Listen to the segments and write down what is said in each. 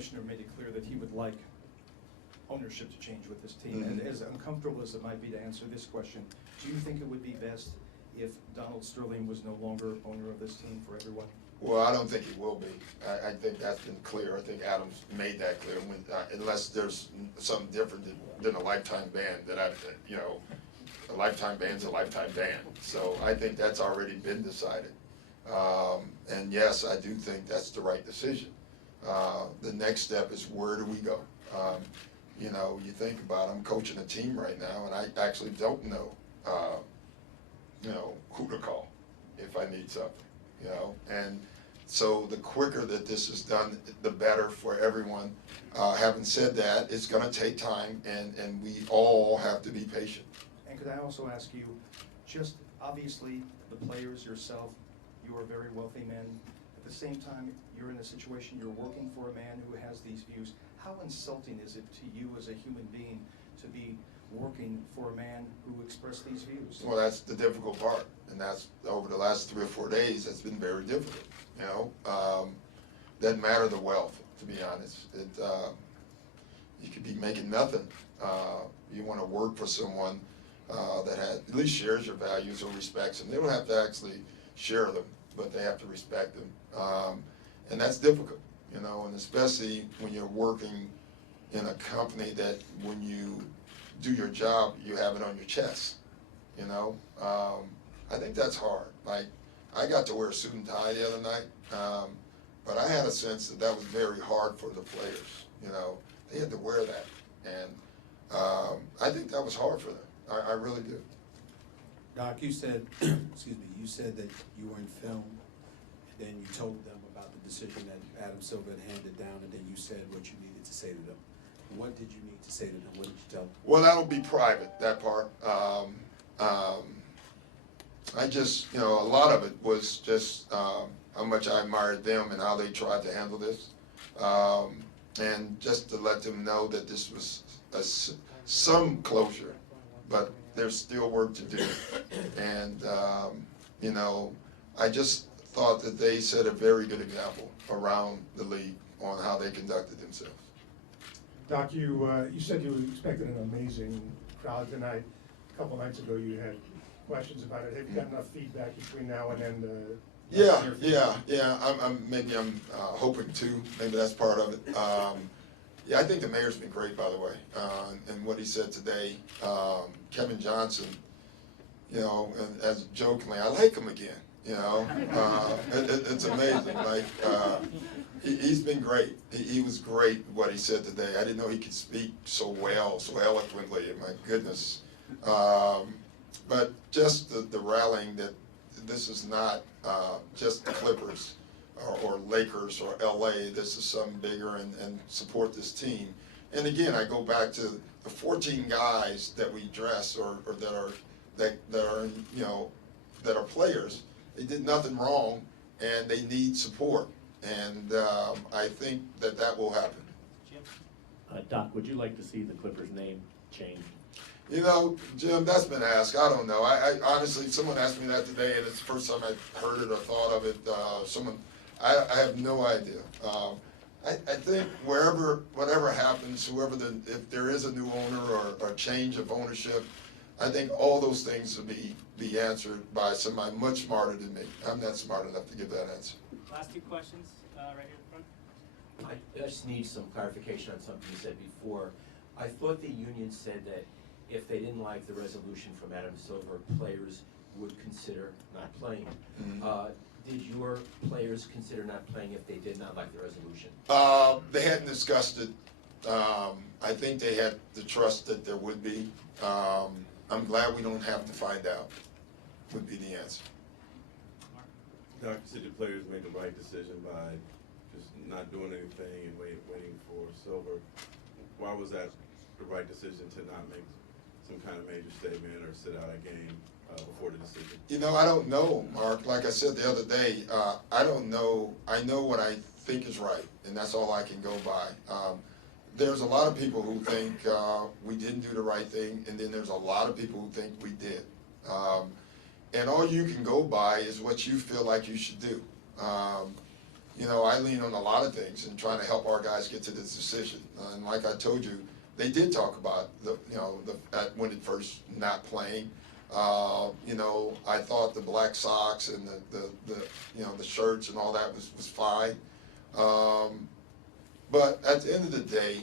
commissioner made it clear that he would like ownership to change with this team. And as uncomfortable as it might be to answer this question, do you think it would be best if Donald Sterling was no longer owner of this team for everyone? Well, I don't think it will be. I think that's been clear. I think Adams made that clear. When, unless there's something different than a lifetime ban, that a lifetime ban's a lifetime ban. So I think that's already been decided. And yes, I do think that's the right decision. The next step is, where do we go? You think about it, I'm coaching a team right now, and I actually don't know, who to call if I need something, and so the quicker that this is done, the better for everyone. Having said that, it's going to take time, and we all have to be patient. And could I also ask you, just obviously the players, yourself, you are very wealthy men. At the same time, you're in a situation, you're working for a man who has these views. How insulting is it to you as a human being to be working for a man who expressed these views? Well, that's the difficult part, and that's over the last 3 or 4 days, it's been very difficult. Doesn't matter the wealth, to be honest. You could be making nothing. You want to work for someone that at least shares your values or respects them. They don't have to actually share them, but they have to respect them, and that's difficult. And especially when you're working in a company that when you do your job, you have it on your chest. I think that's hard. Like, I got to wear a suit and tie the other night, but I had a sense that that was very hard for the players. They had to wear that, and I think that was hard for them. I really do. Doc, you said, excuse me, you said that you were in film, and then you told them about the decision that Adam Silver had handed down, and then you said what you needed to say to them. What did you need to say to them? What did you tell them? Well, that'll be private, that part. I just, a lot of it was just how much I admired them and how they tried to handle this. And just to let them know that this was some closure, but there's still work to do. And, I just thought that they set a very good example around the league on how they conducted themselves. Doc, you said you expected an amazing crowd tonight. A couple nights ago, you had questions about it. Have you got enough feedback between now and then? Yeah. I'm hoping to. Maybe that's part of it. Yeah, I think the mayor's been great, by the way, and what he said today. Kevin Johnson, and as jokingly, I like him again. It's amazing. Like, he's been great. He was great what he said today. I didn't know he could speak so well, so eloquently. My goodness. But just the rallying that this is not just the Clippers or Lakers or LA. This is something bigger, and support this team. And again, I go back to the 14 guys that we dress or that are players. They did nothing wrong, and they need support. And I think that will happen. Jim? Doc, would you like to see the Clippers name changed? Jim, that's been asked. I don't know. I honestly, someone asked me that today, and it's the first time I've heard it or thought of it. I have no idea. I think whatever happens, if there is a new owner or a change of ownership, I think all those things will be answered by somebody much smarter than me. I'm not smart enough to give that answer. Last 2 questions, right here in front. I just need some clarification on something you said before. I thought the union said that if they didn't like the resolution from Adam Silver, players would consider not playing. Mm-hmm. Did your players consider not playing if they did not like the resolution? They hadn't discussed it. I think they had the trust that there would be. I'm glad we don't have to find out, would be the answer. Doc, you said the players made the right decision by just not doing anything and waiting for Silver. Why was that the right decision to not make some kind of major statement or sit out a game before the decision? I don't know, Mark. Like I said the other day, I don't know. I know what I think is right, and that's all I can go by. There's a lot of people who think we didn't do the right thing, and then there's a lot of people who think we did. And all you can go by is what you feel like you should do. you know, I lean on a lot of things in trying to help our guys get to this decision. And like I told you, they did talk about when it first not playing. You know, I thought the black socks and the shirts and all that was fine. But at the end of the day,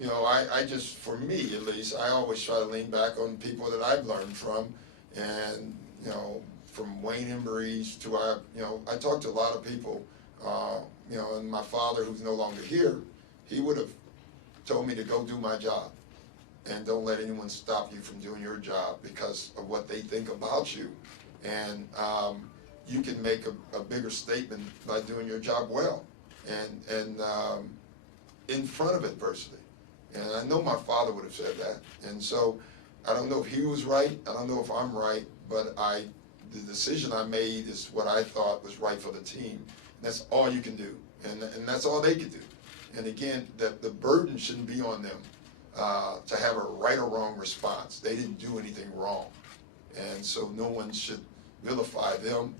you know, I just, for me at least, I always try to lean back on people that I've learned from, and you know, from Wayne Embreeze to you know, I talked to a lot of people. You know, and my father, who's no longer here, he would have told me to go do my job, and don't let anyone stop you from doing your job because of what they think about you. And you can make a bigger statement by doing your job well, and in front of adversity. And I know my father would have said that. And so I don't know if he was right. I don't know if I'm right, but the decision I made is what I thought was right for the team. And that's all you can do, and that's all they could do. And again, that the burden shouldn't be on them to have a right or wrong response. They didn't do anything wrong, and so no one should vilify them,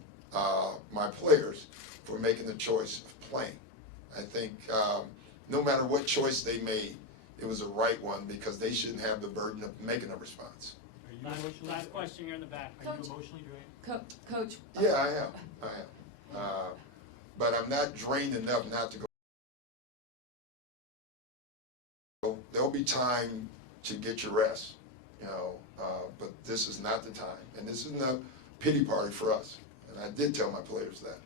my players, for making the choice of playing. I think no matter what choice they made, it was a right one because they shouldn't have the burden of making a response. Last question here in the back. Are you Coach. emotionally drained? Coach. Yeah, I am. But I'm not drained enough not to go. There'll be time to get your rest, you know, but this is not the time. And this isn't a pity party for us. And I did tell my players that.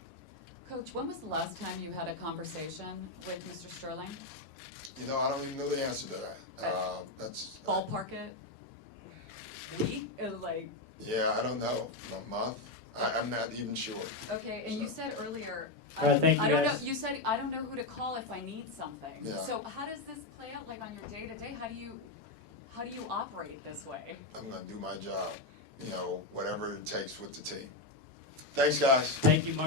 Coach, when was the last time you had a conversation with Mr. Sterling? You know, I don't even know the answer to that. That's Ballpark it? Week? Like, yeah, I don't know. A month? I'm not even sure. okay, and you So- said earlier, All right, thank you, I don't know, guys. you said, I don't know who to call if I need something. Yeah. So how does this play out, like on your day-to-day? How do you operate this way? I'm gonna do my job, you know, whatever it takes with the team. Thanks, guys. Thank you, Mark.